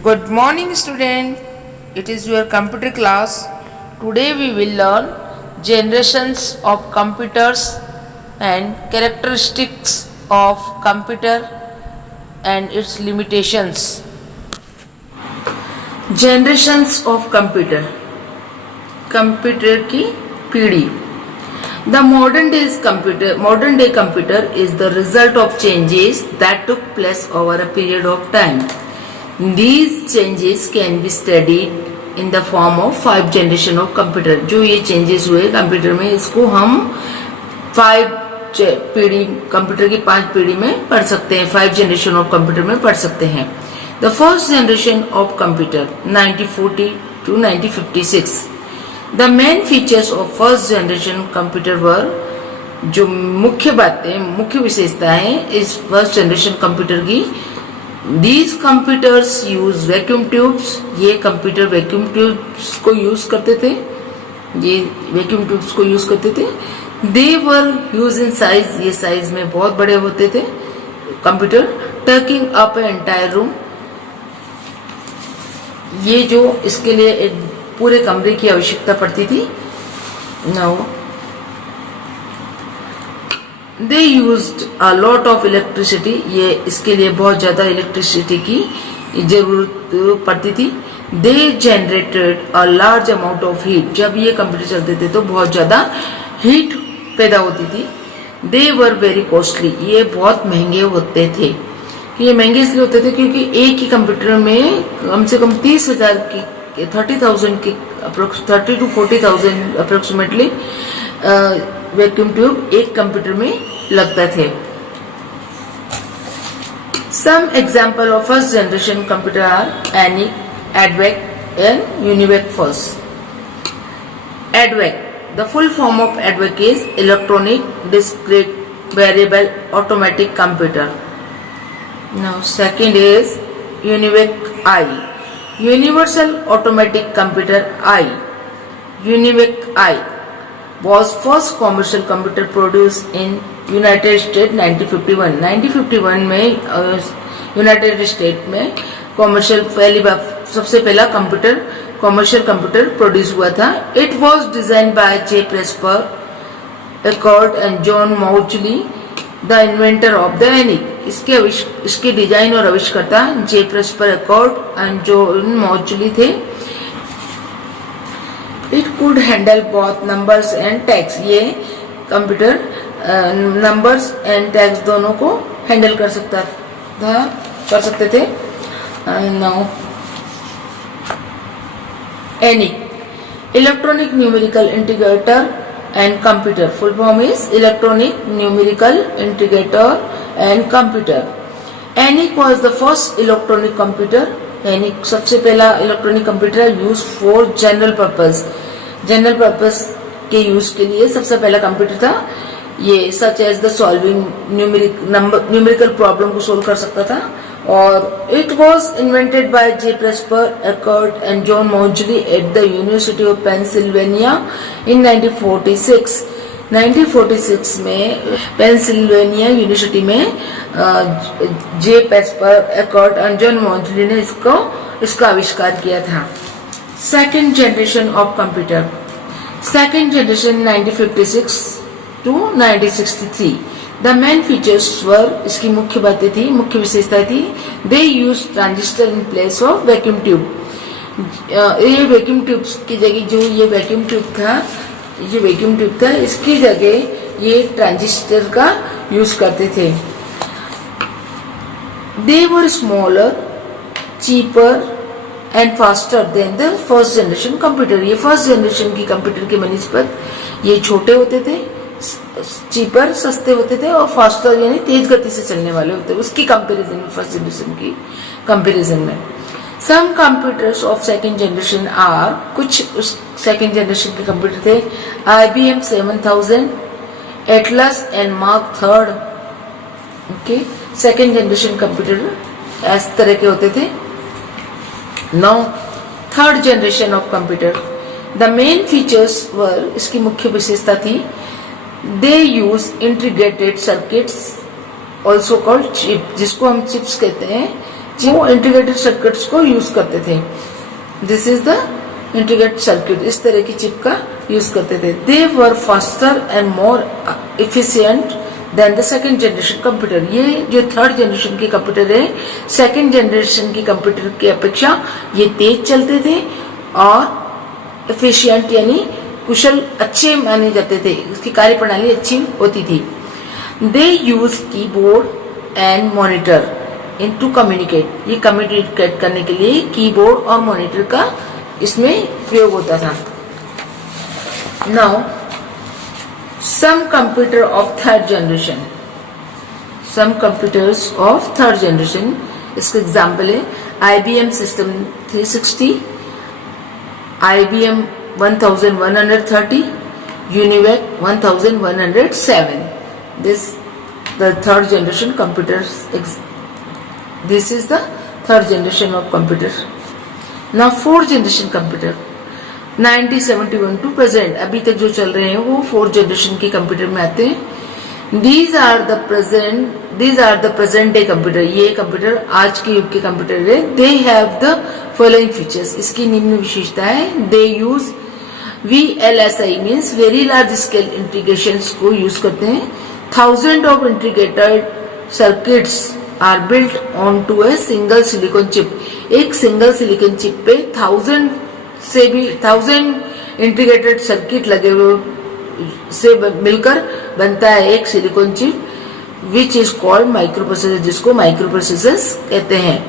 Good morning, student. It is your computer class. Today we will learn generations of computers and characteristics of computer and its limitations. Generations of computer. Computer की पीढ़ी. The modern day computer is the result of changes that took place over a period of time. These changes can be studied in the form of 5 generation of computer. जो ये changes हुए computer में, इसको हम 5 पीढ़ी, computer की 5 पीढ़ी में पढ़ सकते हैं, 5 जनरेशन ऑफ कंप्यूटर में पढ़ सकते हैं. The first generation of computer 1940 to 1956. The main features of first generation computer were, जो मुख्य विशेषताएं इस फर्स्ट जनरेशन कंप्यूटर की, These computers use vacuum tubes. ये कंप्यूटर वैक्यूम ट्यूब्स को यूज करते थे. They were used in size. ये साइज में बहुत बड़े होते थे computer. Taking up an entire room. ये जो इसके लिए एक पूरे कमरे की आवश्यकता पड़ती थी. Now they used a lot of electricity. ये इसके लिए बहुत ज्यादा इलेक्ट्रिसिटी की जरूरत पड़ती थी. They generated a large amount of heat. जब ये कंप्यूटर चलते थे तो बहुत ज्यादा हीट पैदा होती थी. They were very costly. ये बहुत महंगे होते थे. ये महंगे इसलिए होते थे क्योंकि एक ही कंप्यूटर में कम से कम 30,000 की 30,000 की 30 to 40,000 अप्रोक्सीमेटली वैक्यूम ट्यूब एक कंप्यूटर में लगता थे. Some example of first generation computer are ENIAC, ADVAC and UNIVAC first. ADVAC. The full form of ADVAC is Electronic Discrete Variable Automatic Computer. Now second is UNIVAC I. Universal Automatic Computer I. UNIVAC I was first commercial computer produced in United States 1951. 1951 में United state में commercial सबसे पहला commercial computer produce हुआ था. It was designed by J Presper Eckert and John Mauchly, the inventor of the ENIAC. इसके design और आविष्कर्ता J Presper Eckert and John Mauchly थे. It could handle both numbers and text. ये computer numbers and text दोनों को handle कर सकते थे. Now ENIAC, electronic numerical integrator and computer. Full form is electronic numerical integrator and computer. ENIAC was the first electronic computer. ENIAC सबसे पहला electronic computer use for general purpose के use के लिए सबसे पहला कंप्यूटर था. ये such as the solving numerical problem को सोल्व कर सकता था. और it was invented by J Presper Eckert and John Mauchly at the University of Pennsylvania in 1946. 1946 में पेंसिल्वेनिया यूनिवर्सिटी में J Presper Eckert and John Mauchly ने इसका आविष्कार किया था. Second generation of computer. Second generation 1956 to 1963. The main features were, इसकी मुख्य विशेषताएं थी. They used transistor in place of vacuum tube. ये वैक्यूम ट्यूब की जगह जो ये वैक्यूम ट्यूब था इसकी जगह ये ट्रांजिस्टर का यूज करते थे. They were smaller, cheaper and faster than the first generation computer. ये फर्स्ट जनरेशन की कंप्यूटर के बनिस्बत ये छोटे होते थे, चीपर सस्ते होते थे और फास्टर यानी तेज गति से चलने वाले होते. उसकी कंपैरिजन में फर्स्ट जनरेशन की कंपैरिजन में some computers of second generation are, कुछ उस सेकंड जनरेशन के कंप्यूटर थे. IBM 7000, Atlas and Mark third. Okay, second generation computer इस तरह के होते थे. Now third generation of computer. The main features were, इसकी मुख्य विशेषता थी, they use integrated circuits also called chip, जिसको हम चिप्स कहते हैं. वो इंटीग्रेटेड सर्किट्स को यूज करते थे. This is the integrated circuit. इस तरह की चिप का यूज करते थे. They were faster and more efficient than the second generation computer. ये जो थर्ड जनरेशन के कंप्यूटर है, सेकेंड जनरेशन के कंप्यूटर की अपेक्षा ये तेज चलते थे और एफिशिएंट यानी कुशल, अच्छे माने जाते थे. इसकी कार्य प्रणाली अच्छी होती थी. They use keyboard and monitor in to communicate. ये कम्युनिकेट करने के लिए कीबोर्ड और मॉनिटर का इसमें प्रयोग होता था. Now some computer of third generation, some computers of third generation, इसका एग्जाम्पल है IBM System 360, IBM 1130, UNIVAC 1107. This the third generation computers. This is the third generation of computer. Now fourth generation computer, 1971 to present, अभी तक जो चल रहे हैं वो fourth generation के कंप्यूटर में आते हैं. These are the present day computer. ये कंप्यूटर आज के युग के कंप्यूटर है. They have the following features. इसकी निम्न विशेषता है. They use VLSI means very large scale integration को यूज करते हैं. Thousand of integrated circuits are built on to a single silicon chip. एक सिंगल सिलिकॉन चिप पे 1000 इंटीग्रेटेड सर्किट लगे हुए से मिलकर बनता है एक silicon chip, which is called microprocessor, जिसको माइक्रो प्रोसेसर्स कहते हैं.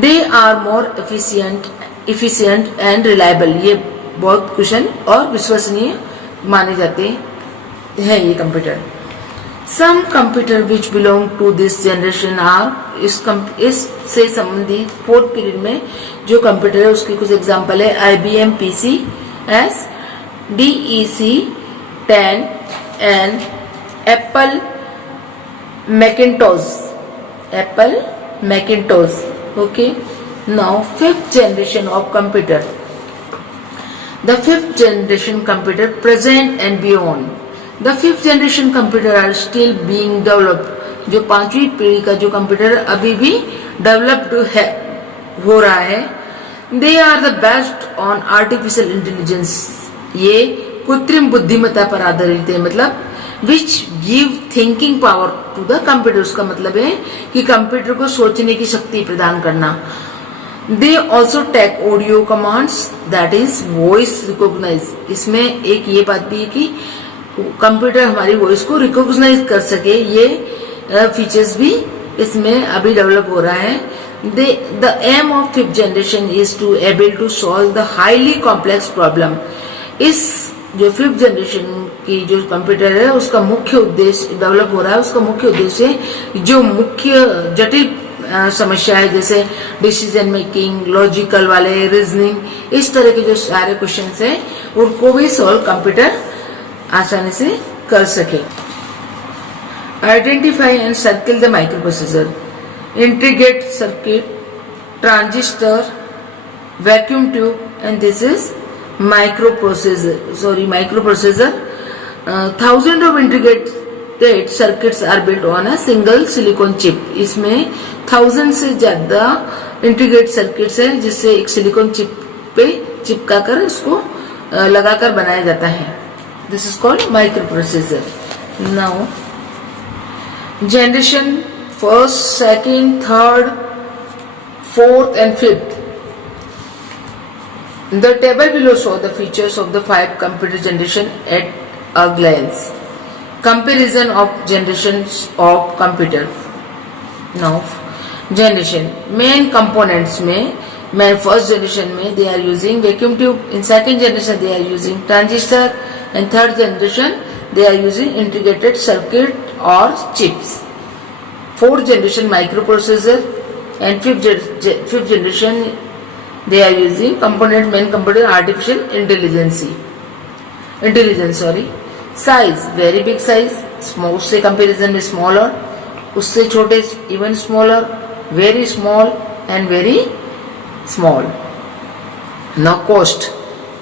They are more efficient and reliable. ये बहुत कुशल और विश्वसनीय माने जाते हैं ये computer. Some computer which belong to this generation are, इससे संबंधित फोर्थ पीरियड में जो कंप्यूटर है उसके कुछ एग्जांपल है. IBM PCS, DEC 10 and Apple Macintosh. Okay. Now fifth generation of computer. The fifth generation computer present and beyond. The fifth generation computer are still being developed. जो पांचवी पीढ़ी का जो कंप्यूटर अभी भी डेवलप्ड है, हो रहा है. They are the best on artificial intelligence. ये कृत्रिम बुद्धिमत्ता पर आधारित है. मतलब which give thinking power to the computer. उसका मतलब है कि कंप्यूटर को सोचने की शक्ति प्रदान करना. They also take audio commands, that is voice recognize. इसमें एक ये बात भी है कि कंप्यूटर हमारी वॉइस को रिकॉग्नाइज कर सके. ये फीचर्स भी इसमें अभी डेवलप हो रहा है. The aim of fifth generation is to able to solve the highly complex problem. इस जो फिफ्थ जनरेशन की जो कंप्यूटर है उसका मुख्य उद्देश्य डेवलप हो रहा है. उसका मुख्य उद्देश्य जो मुख्य जटिल समस्या है, जैसे डिसीजन मेकिंग, लॉजिकल वाले, रीजनिंग, इस तरह के जो सारे क्वेश्चंस हैं उनको भी सॉल्व कंप्यूटर आसानी से कर सके. Identify and circle the microprocessor. Integrate circuit, transistor, vacuum tube, and this is microprocessor. Thousand of integrated circuits are built on a single silicon chip. इसमें 1000 से ज्यादा इंटीग्रेट सर्किट्स है जिससे एक सिलिकॉन चिप पे चिपका कर उसको लगाकर बनाया जाता है. This is called microprocessor. Now, generation first, second, third, fourth, and fifth. The table below show the features of the 5 computer generation at a glance. Comparison of generations of computer. Now, generation main components में first generation में they are using vacuum tube. In second generation they are using transistor. And third generation they are using integrated circuit or chips. Fourth generation microprocessor, and fifth generation they are using main component artificial intelligence. Size, very big size. Small से comparison में smaller, उससे छोटे even smaller, very small and very small. Now cost.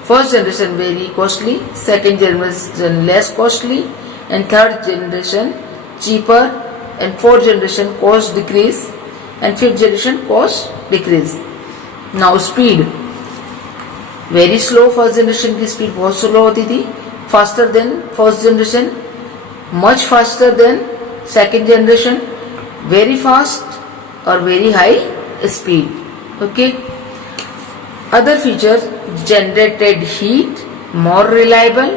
First generation very costly, second generation less costly, and third generation cheaper, and fourth generation cost decrease, and fifth generation cost decrease. Now speed, very slow first generation की speed बहुत slow होती थी, faster than first generation, much faster than second generation, very fast or very high speed. Okay. Other feature, generated heat, more reliable,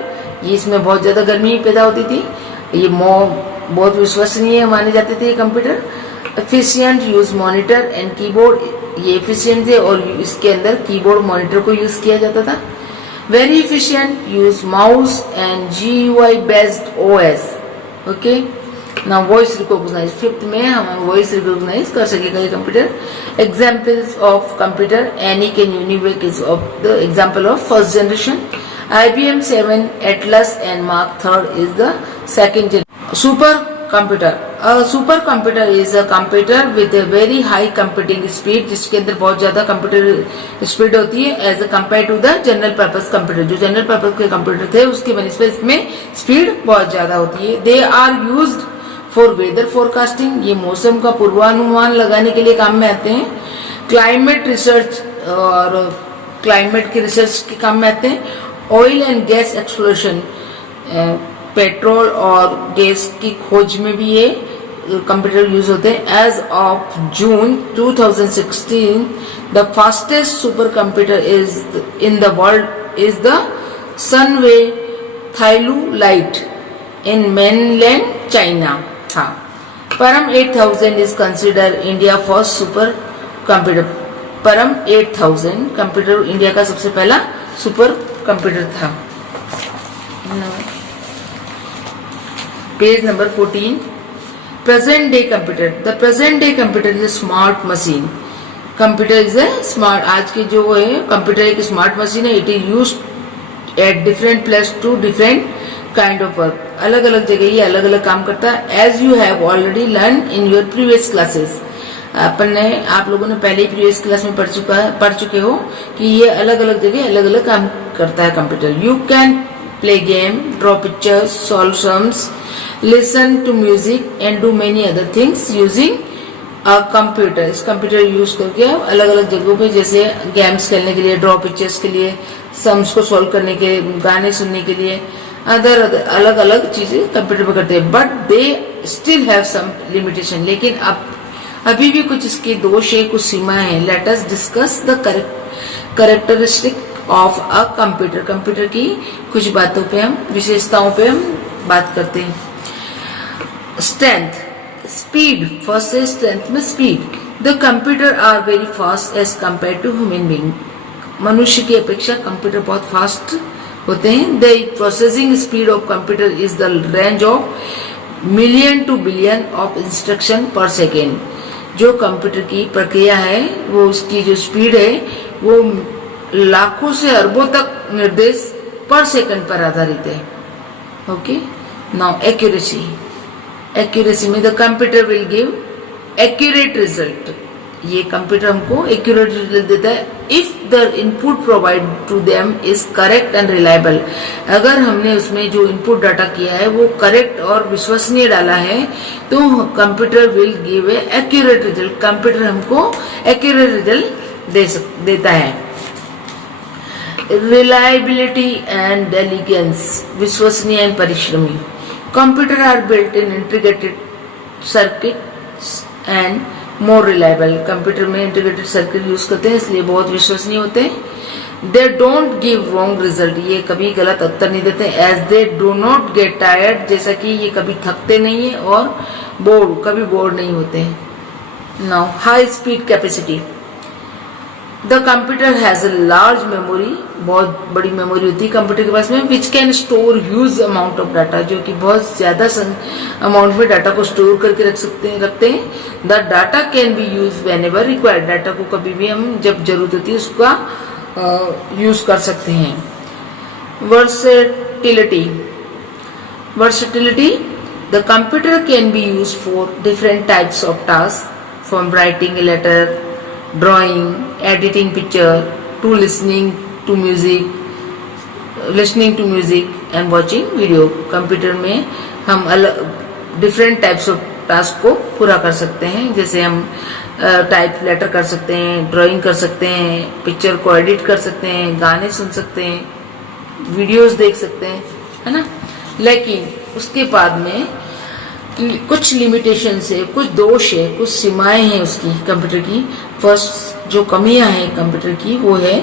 ये इसमें बहुत ज़्यादा गर्मी पैदा होती थी, ये बहुत विश्वसनीय माने जाते थे ये computer. Efficient use monitor and keyboard, ये एफिशिएंट थे और इसके अंदर कीबोर्ड मॉनिटर को यूज किया जाता था. Very efficient use mouse and GUI based OS. Okay. Now voice recognize, fifth में हम वॉइस रिकॉग्नाइज कर सकेगा ये computer. Examples of computer, ENIAC and UNIVAC is of the example of first generation. IBM 7, Atlas and Mark III is the second generation. Supercomputer. A supercomputer is a computer with a very high computing speed, जिसके अंदर बहुत ज्यादा computer speed होती है as compare to the general purpose computer. जो general purpose के computer थे उसके बनिस्बत इसमें स्पीड बहुत ज्यादा होती है. They are used for weather forecasting, ये मौसम का पूर्वानुमान लगाने के लिए काम में आते हैं. क्लाइमेट रिसर्च और क्लाइमेट की रिसर्च के काम में आते हैं. Oil and gas exploration, petrol और गैस की खोज में भी ये कंप्यूटर यूज होते हैं. As of June 2016 the fastest super computer is in the world is the Sunway TaihuLight in mainland China. हाँ, Param 8000 is consider India first super computer. Param 8000 computer India का सबसे पहला सुपर कंप्यूटर था. Page number 14. Present day computer. The present day computer is a smart machine. Computer is a smart, आज के जो है computer एक स्मार्ट मशीन है. It is use at different place to different kind of work. अलग अलग जगह ये अलग अलग काम करता है. As you have already learn in your previous classes, आप लोगों ने पहले ही प्रीवियस क्लास में पढ़ चुके हो कि ये अलग अलग जगह अलग अलग काम करता है computer. You can play game, draw pictures, solve sums, listen to music and do many other things using a computer. इस कंप्यूटर यूज करके अलग अलग जगहों पे, जैसे गेम्स खेलने के लिए, ड्रॉ पिक्चर्स के लिए, सम्स को सॉल्व करने के, गाने सुनने के लिए, अदर अलग अलग चीजें कंप्यूटर पे करते हैं. But they still have some limitation, लेकिन अभी भी कुछ इसके दोष है, कुछ सीमा है. Let us discuss the characteristic of a computer. Computer की कुछ बातों पे हम, विशेषताओं पे हम बात करते हैं. Strength, speed. फर्स्ट है स्ट्रेंथ में speed. The computer are very fast as compare to human being. मनुष्य की अपेक्षा कंप्यूटर बहुत फास्ट होते हैं. The processing speed of computer is the range of million to billion of instruction per second. जो computer की प्रक्रिया है, वो उसकी जो स्पीड है वो लाखों से अरबों तक निर्देश पर सेकंड पर आधारित है. ओके. Now accuracy. एक्यूरेसी में the computer will give accurate result. ये कंप्यूटर हमको एक्यूरेट रिजल्ट देता है if the input provide to them is correct and reliable. अगर हमने उसमें जो इनपुट डाटा किया है वो करेक्ट और विश्वसनीय डाला है तो computer will give a accurate result. Computer हमको एक्यूरेट रिजल्ट देता है. रिलायबिलिटी एंड एलिगेंस, विश्वसनीय एंड परिश्रमी. Computer are built in integrated circuits and more reliable. Computer में इंटीग्रेटेड सर्किट यूज करते हैं इसलिए बहुत विश्वसनीय होते हैं. They don't give wrong result, ये कभी गलत उत्तर नहीं देते. As they do not get tired, जैसा कि ये कभी थकते नहीं है और कभी बोर्ड नहीं होते हैं. Now high speed capacity. The computer has a large memory, बहुत बड़ी मेमोरी होती है कंप्यूटर के पास में, which can store huge amount of data, जो कि बहुत ज्यादा अमाउंट में डाटा को स्टोर करके रखते हैं. The data can be use when ever required, data को कभी भी हम जब जरूरत होती है उसका यूज कर सकते हैं. Versatility. Versatility, the computer can be use for different types of task, from writing a letter, drawing, editing picture, to listening to music and watching video. Computer में हम अलग डिफरेंट टाइप्स ऑफ टास्क को पूरा कर सकते हैं. जैसे हम टाइप लेटर कर सकते हैं, ड्राइंग कर सकते हैं, पिक्चर को एडिट कर सकते हैं, गाने सुन सकते हैं, वीडियोस देख सकते हैं, है ना। लेकिन उसके बाद में कुछ लिमिटेशन है, कुछ दोष है, कुछ सीमाएं हैं उसकी कंप्यूटर की। फर्स्ट जो कमियां हैं कंप्यूटर की वो है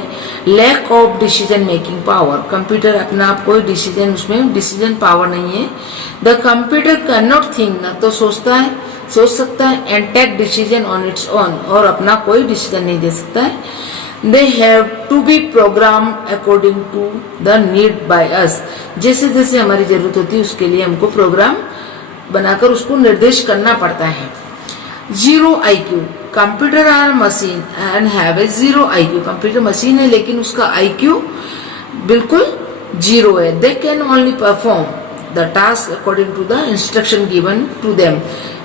lack of decision making power. Computer अपना आप कोई डिसीजन, उसमें डिसीजन पावर नहीं है। The computer can not think, ना तो सोच सकता है and take decision on its own, और अपना कोई डिसीजन नहीं दे सकता है। They have to be programmed according to the need by us। जैसे जैसे हमारी जरूरत होती है उसके लिए हमको प्रोग्राम बनाकर उसको निर्देश करना पड़ता है। Zero IQ, computer are machine and have a zero IQ। Computer machine है लेकिन उसका IQ बिल्कुल जीरो है। They can only perform the task according to the instruction given to them.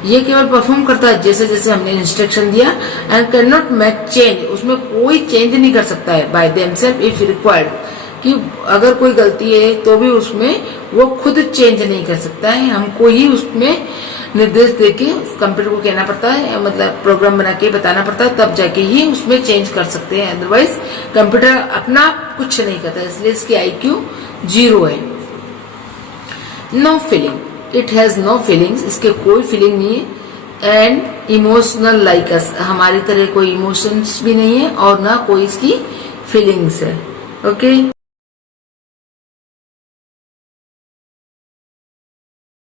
ये केवल परफॉर्म करता है जैसे जैसे हमने इंस्ट्रक्शन दिया। And can not make change, उसमें कोई चेंज नहीं कर सकता है बाय देमसेल्फ इफ रिक्वायर्ड, कि अगर कोई गलती है तो भी उसमें वो खुद चेंज नहीं कर सकता है। हमको ही उसमें निर्देश देके कंप्यूटर को कहना पड़ता है, मतलब प्रोग्राम बना के बताना पड़ता है, तब जाके ही उसमें चेंज कर सकते हैं। अदरवाइज कंप्यूटर अपना कुछ नहीं करता, इसलिए इसकी IQ जीरो है। No feeling, it has no feelings, इसके कोई फीलिंग नहीं है। एंड इमोशनल लाइक अस, हमारी तरह कोई इमोशंस भी नहीं है और ना कोई इसकी फीलिंग्स है। ओके